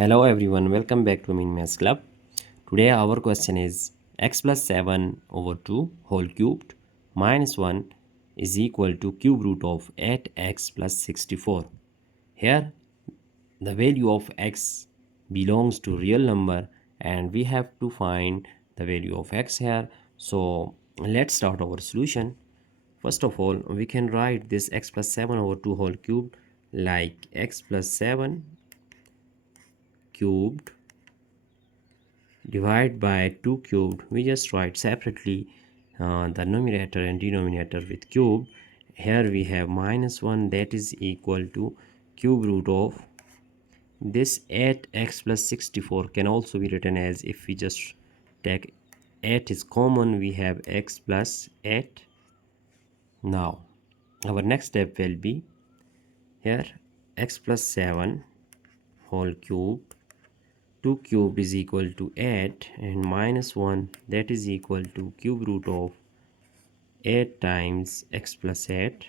Hello everyone, welcome back to Amin Maths Club. Today our question is x plus 7 over 2 whole cubed minus 1 is equal to cube root of 8x plus 64. Here the value of x belongs to real number and we have to find the value of x here. So let's start our solution. First of all, we can write this x plus 7 over 2 whole cubed like x plus 7 cubed divide by 2 cubed. We just write separately the numerator and denominator with cube. Here we have minus 1, that is equal to cube root of this 8x plus 64 can also be written as, if we just take 8 is common, we have x plus 8. Now our next step will be here x plus 7 whole cube 2 cubed is equal to 8 and minus 1, that is equal to cube root of 8 times x plus 8.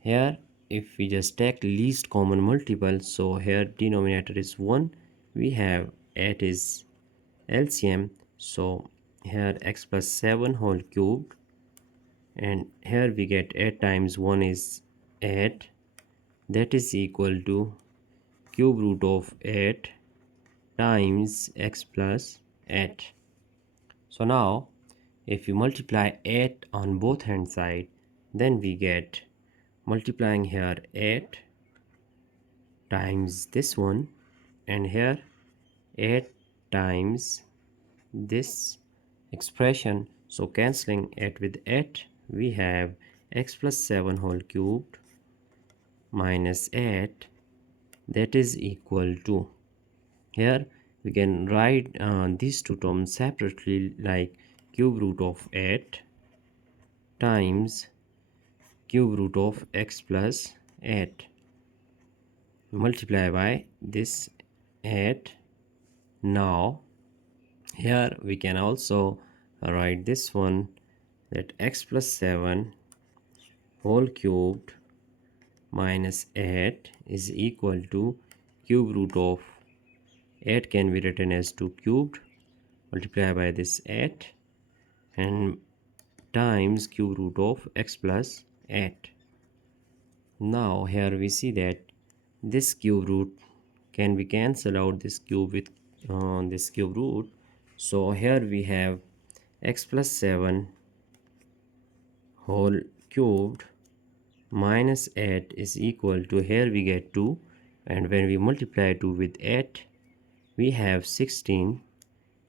Here if we just take least common multiple, so here denominator is 1, we have 8 is LCM, so here x plus 7 whole cubed and here we get 8 times 1 is 8, that is equal to cube root of 8 times x plus 8. So now if we multiply 8 on both hand side, then we get multiplying here 8 times this one and here 8 times this expression. So cancelling 8 with 8, we have x plus 7 whole cubed minus 8, that is equal to, here we can write these two terms separately like cube root of 8 times cube root of x plus 8 multiply by this 8. Now here we can also write this one, that x plus 7 whole cubed minus 8 is equal to cube root of 8 can be written as 2 cubed multiply by this 8 and times cube root of x plus 8. Now here we see that this cube root can be cancelled out, this cube with this cube root. So here we have x plus 7 whole cubed minus 8 is equal to, here we get 2 and when we multiply 2 with 8 we have 16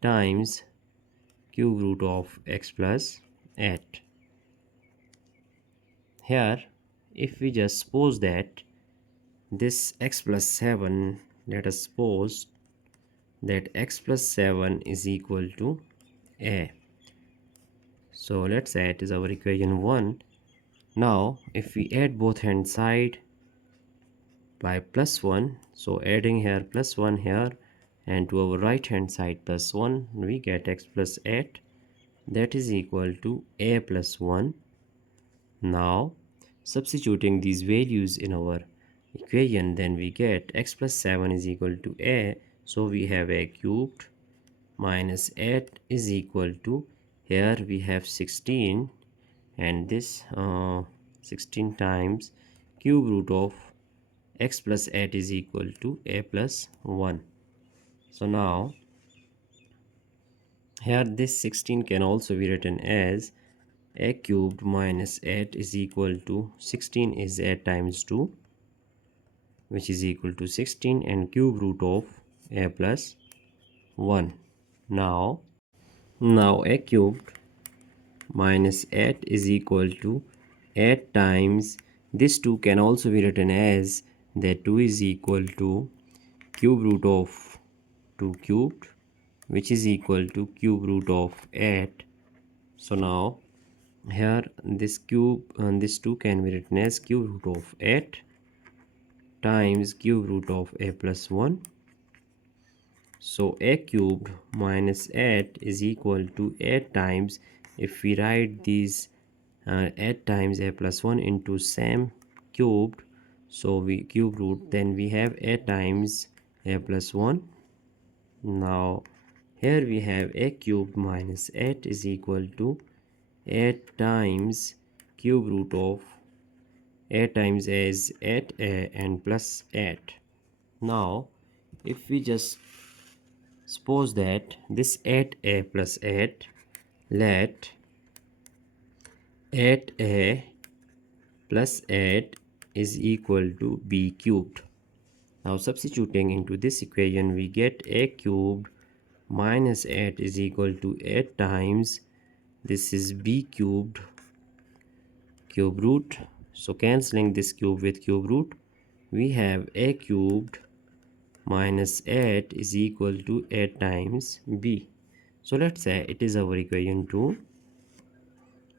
times cube root of x plus 8. Here if we just suppose that this x plus 7, let us suppose that x plus 7 is equal to a, so let's say it is our equation 1. Now if we add both hand side by plus 1, so adding here plus 1 here and to our right hand side plus 1, we get x plus 8, that is equal to a plus 1. Now substituting these values in our equation, then we get x plus 7 is equal to a, so we have a cubed minus 8 is equal to, here we have 16 and this 16 times cube root of x plus 8 is equal to a plus 1. So now here this 16 can also be written as a cubed minus 8 is equal to, 16 is 8 times 2 which is equal to 16 and cube root of a plus 1. Now a cubed minus 8 is equal to 8 times this 2 can also be written as that 2 is equal to cube root of 2 cubed which is equal to cube root of 8. So now here this cube and this 2 can be written as cube root of 8 times cube root of a plus 1. So a cubed minus 8 is equal to 8 times, if we write these 8 times a plus 1 into same cubed, So we cube root, then we have a times a plus 1. Now here we have a cubed minus 8 is equal to 8 times cube root of 8 times a is 8a and plus 8. Now if we just suppose that this 8a plus 8, let 8a plus 8 is equal to b cubed. Now substituting into this equation, we get a cubed minus 8 is equal to 8 times this is b cubed cube root. So cancelling this cube with cube root, we have a cubed minus 8 is equal to 8 times b. So let's say it is our equation 2.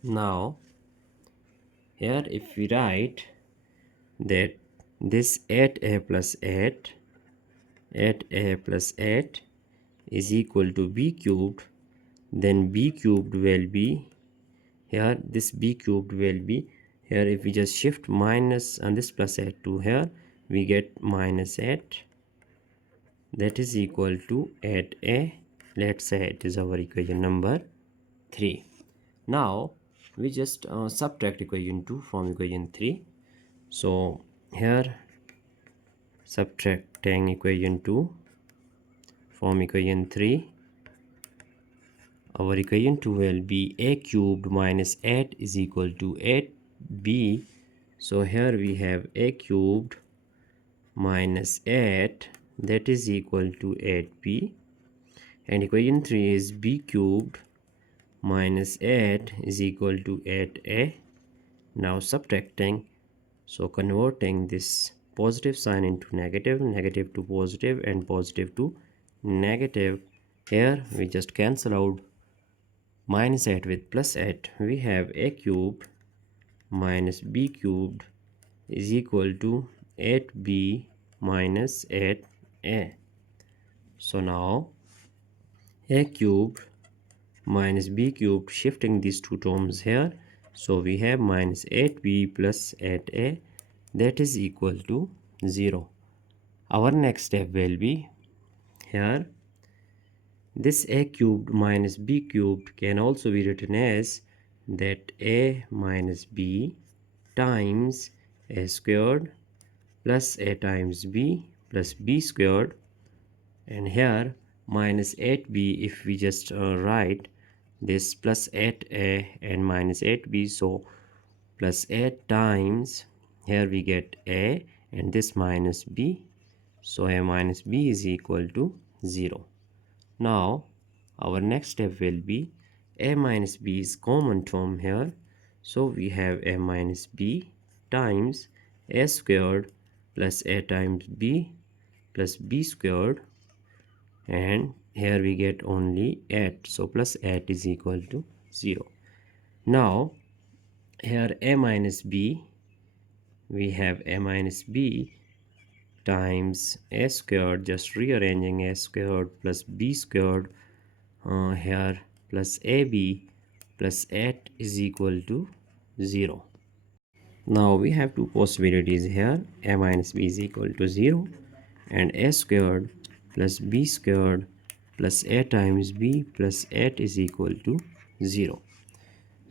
Now here if we write that this 8a plus 8 8a plus 8 is equal to b cubed, then b cubed will be here, this b cubed will be here. If we just shift minus and this plus 8 to here, we get minus 8, that is equal to 8a. Let's say it is our equation number 3. Now we just subtract equation 2 from equation 3. So here subtracting equation 2 from equation 3, our equation 2 will be a cubed minus 8 is equal to 8b. So here we have a cubed minus 8, that is equal to 8b, and equation 3 is b cubed minus 8 is equal to 8a. Now subtracting, so converting this positive sign into negative, negative to positive and positive to negative. Here we just cancel out minus 8 with plus 8. We have a cubed minus b cubed is equal to 8b minus 8a. So now a cubed minus b cubed, shifting these two terms here, so we have minus 8b plus 8a, that is equal to 0. Our next step will be here this a cubed minus b cubed can also be written as that a minus b times a squared plus a times b plus b squared, and here minus 8b, if we just write this plus 8a and minus 8b, so plus 8 times here we get a and this minus b, so a minus b is equal to 0. Now our next step will be a minus b is common term here, so we have a minus b times a squared plus a times b plus b squared, and here we get only 8, so plus 8 is equal to 0. Now here a minus b, we have a minus b times a squared, just rearranging a squared plus b squared here plus ab plus 8 is equal to 0. Now we have two possibilities here, a minus b is equal to 0 and a squared plus b squared plus a times b plus 8 is equal to 0.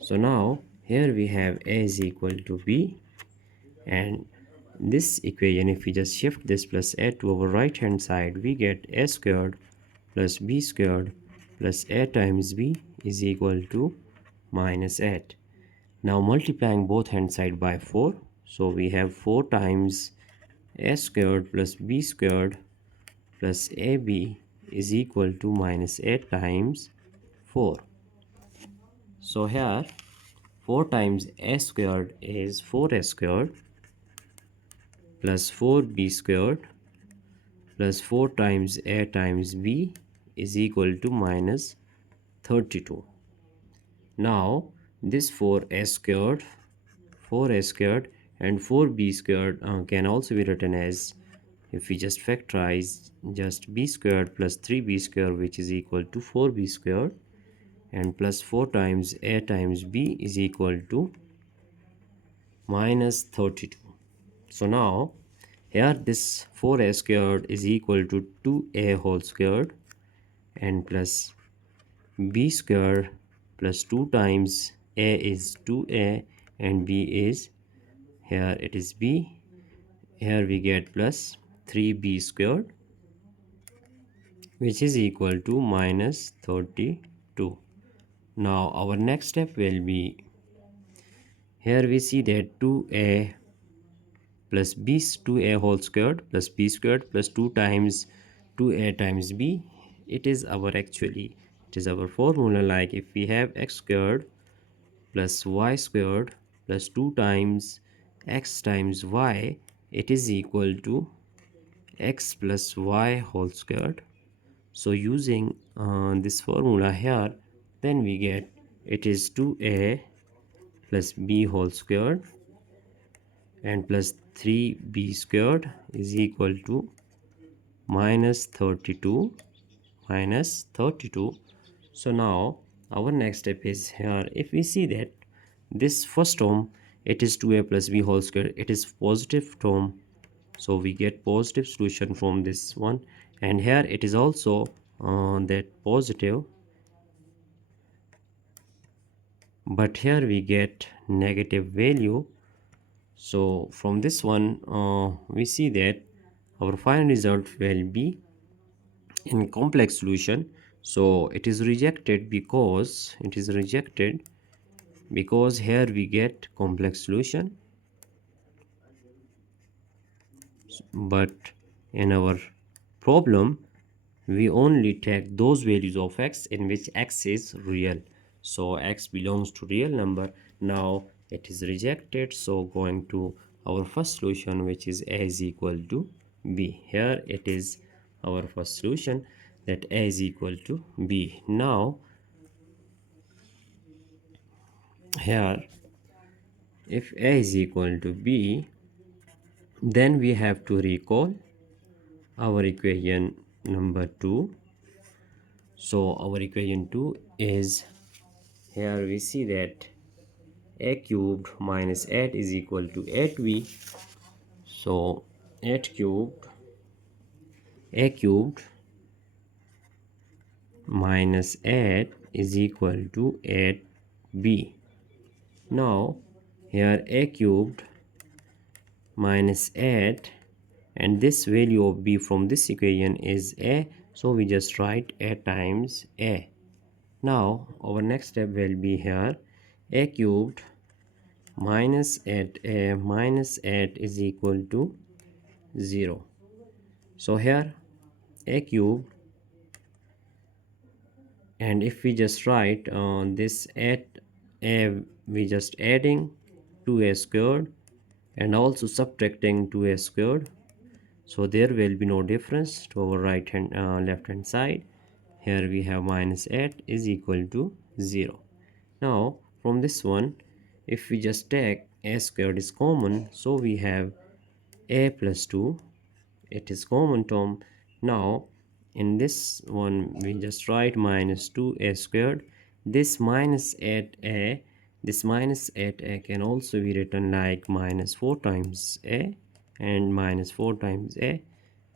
So now here we have a is equal to b, and this equation, if we just shift this plus 8 to our right hand side, we get a squared plus b squared plus a times b is equal to minus 8. Now multiplying both hand side by 4, so we have 4 times a squared plus b squared plus ab is equal to minus 8 times 4. So here 4 times a squared is 4a squared plus 4b squared plus 4 times a times b is equal to minus 32. Now this 4a squared and 4b squared can also be written as, if we just factorize, just b squared plus 3b squared, which is equal to 4b squared, and plus 4 times a times b is equal to minus 32. So now here this 4a squared is equal to 2a whole squared and plus b squared plus 2 times a is 2a and b is, here it is b, here we get plus 3b squared, which is equal to minus 32. Now our next step will be, here we see that 2a plus b 2a whole squared plus b squared plus 2 times 2a times b, it is our actually, it is our formula, like if we have x squared plus y squared plus 2 times x times y, it is equal to x plus y whole squared. So using this formula here, then we get it is 2a plus b whole squared and plus 3b squared is equal to minus 32 minus 32. So now our next step is, here if we see that this first term, it is 2a plus b whole square, it is positive term, so we get positive solution from this one, and here it is also that positive, but here we get negative value. So from this one we see that our final result will be in complex solution. So it is rejected because here we get complex solution, but in our problem we only take those values of x in which x is real, so x belongs to real number. Now it is rejected, so going to our first solution, which is a is equal to b. Here it is our first solution, that a is equal to b. Now here if a is equal to b, then we have to recall our equation number 2. So our equation 2 is, here we see that a cubed minus 8 is equal to 8b. So 8 cubed, a cubed minus 8 is equal to 8b. Now here a cubed minus 8, and this value of b from this equation is a, so we just write a times a. Now our next step will be, here a cubed minus 8a minus 8 is equal to 0. So here a cube, and if we just write this at a, we just adding 2a squared and also subtracting 2a squared, so there will be no difference to our right hand left hand side. Here we have minus 8 is equal to 0. Now from this one, if we just take a squared is common, so we have a plus 2, it is common term. Now in this one we just write minus 2a squared. This minus 8a, this minus 8a can also be written like minus 4 times a, and minus 4 times a,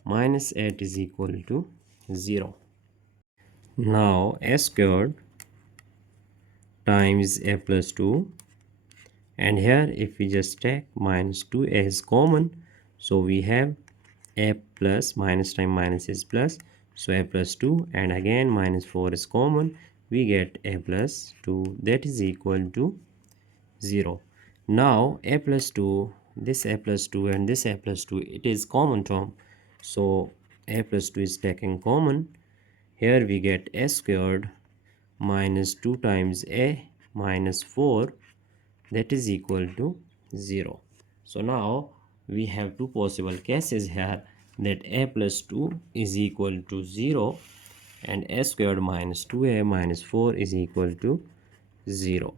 minus 8 is equal to 0. Now a squared times a plus 2, and here if we just take minus 2a is common, so we have a plus, minus time minus is plus, so a plus 2, and again minus 4 is common, we get a plus 2, that is equal to 0. Now a plus 2, this a plus 2 and this a plus 2, it is common term, so a plus 2 is taken common. Here we get a squared minus 2 times a minus 4, that is equal to 0. So now we have two possible cases here, that a plus 2 is equal to 0 and a squared minus 2a minus 4 is equal to 0.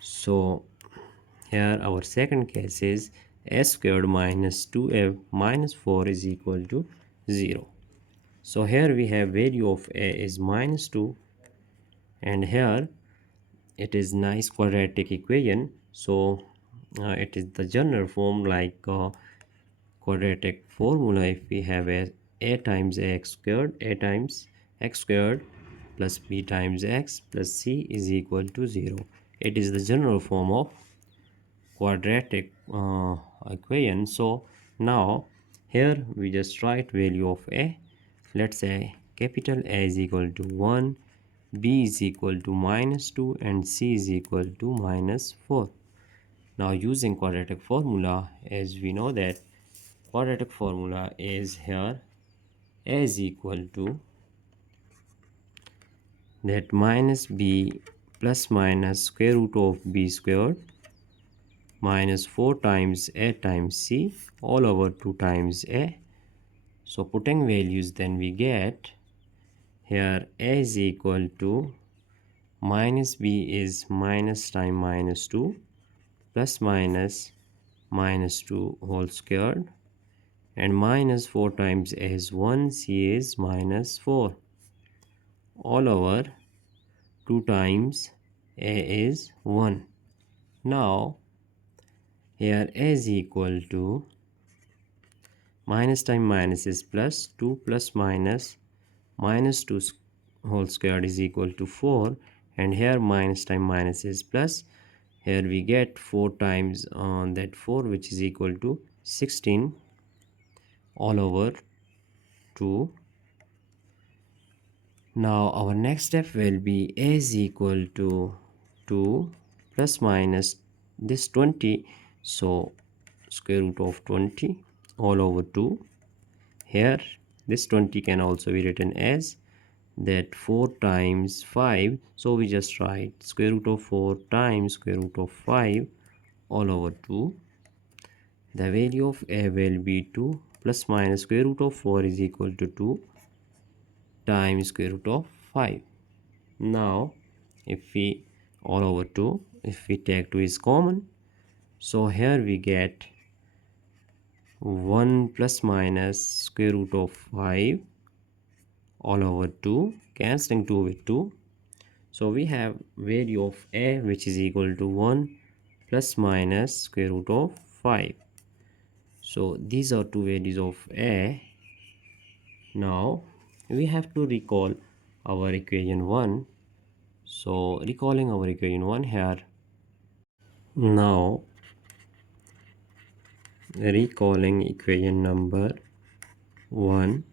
So here our second case is a squared minus 2a minus 4 is equal to 0. So here we have value of a is minus 2, and here it is nice quadratic equation, so it is the general form, like quadratic formula, if we have a times ax squared, a times x squared plus b times x plus c is equal to 0. It is the general form of quadratic equation. So now here we just write value of a. Let's say capital A is equal to 1, b is equal to -2, and c is equal to -4. Now using quadratic formula, as we know that quadratic formula is here a is equal to that minus b plus minus square root of b squared minus 4 times a times c all over 2 times a. So putting values, then we get here a is equal to minus b is minus time minus 2 plus minus minus 2 whole squared, and minus 4 times a is 1, c is minus 4 all over 2 times a is 1. Now here a is equal to minus time minus is plus 2 plus minus minus 2 whole squared is equal to 4, and here minus time minus is plus. Here we get 4 times on that 4, which is equal to 16 all over 2. Now our next step will be a is equal to 2 plus minus this 20, so square root of 20 all over 2. Here this 20 can also be written as that 4 times 5, so we just write square root of 4 times square root of 5 all over 2. The value of a will be 2 plus minus square root of 4 is equal to 2 times square root of 5. Now if we all over 2, if we take 2 is common, so here we get 1 plus minus square root of 5 all over 2, cancelling 2 with 2. So we have value of a which is equal to 1 plus minus square root of 5. So these are two values of a. Now we have to recall our equation 1. So recalling our equation 1 here. Now recalling equation number 1.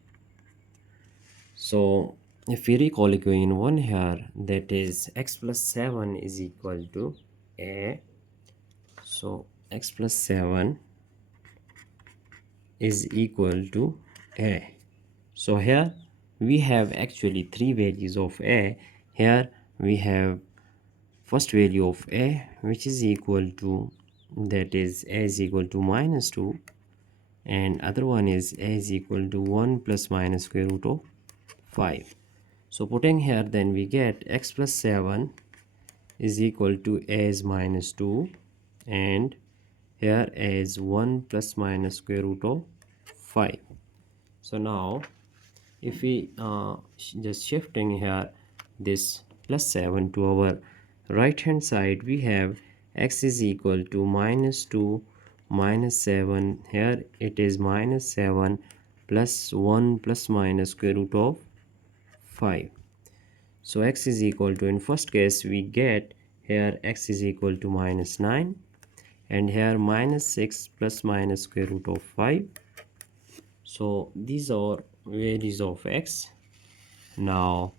So if we recall equation 1 here, that is x plus 7 is equal to a. So x plus 7 is equal to a. So here we have actually three values of a. Here we have first value of a, which is equal to, that is a is equal to -2, and other one is a is equal to 1 plus minus square root of 5. So putting here, then we get x plus 7 is equal to a is -2, and here a is 1 plus minus square root of 5. So now if we just shifting here this plus 7 to our right hand side, we have x is equal to -2 -7. Here it is -7 plus 1 plus minus square root of 5. So x is equal to, in first case we get here x is equal to -9, and here -6 plus minus square root of 5. So these are values of x. Now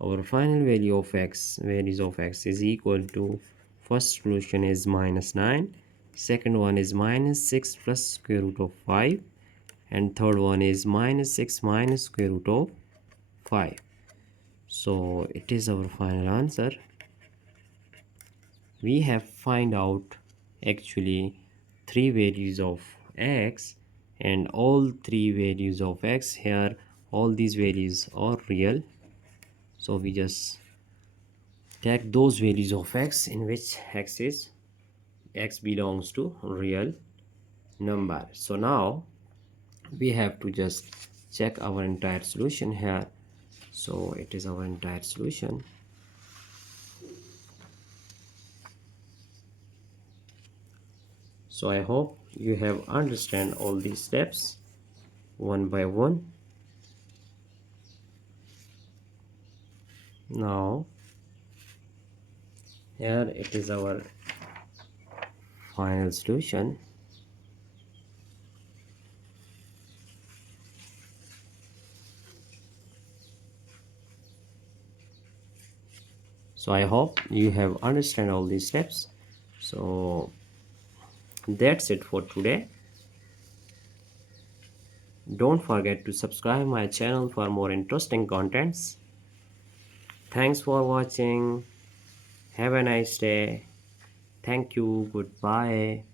our final value of x, values of x, is equal to, first solution is -9, second one is -6 plus square root of 5, and third one is -6 minus square root of 5. So it is our final answer. We have find out actually three values of x, and all three values of x here, all these values are real. So we just take those values of x in which x belongs to real number. So now we have to just check our entire solution here. So it is our entire solution. So I hope you have understand all these steps one by one. Now here it is our final solution. So I hope you have understand all these steps. So that's it for today. Don't forget to subscribe my channel for more interesting contents. Thanks for watching. Have a nice day. Thank you. Goodbye.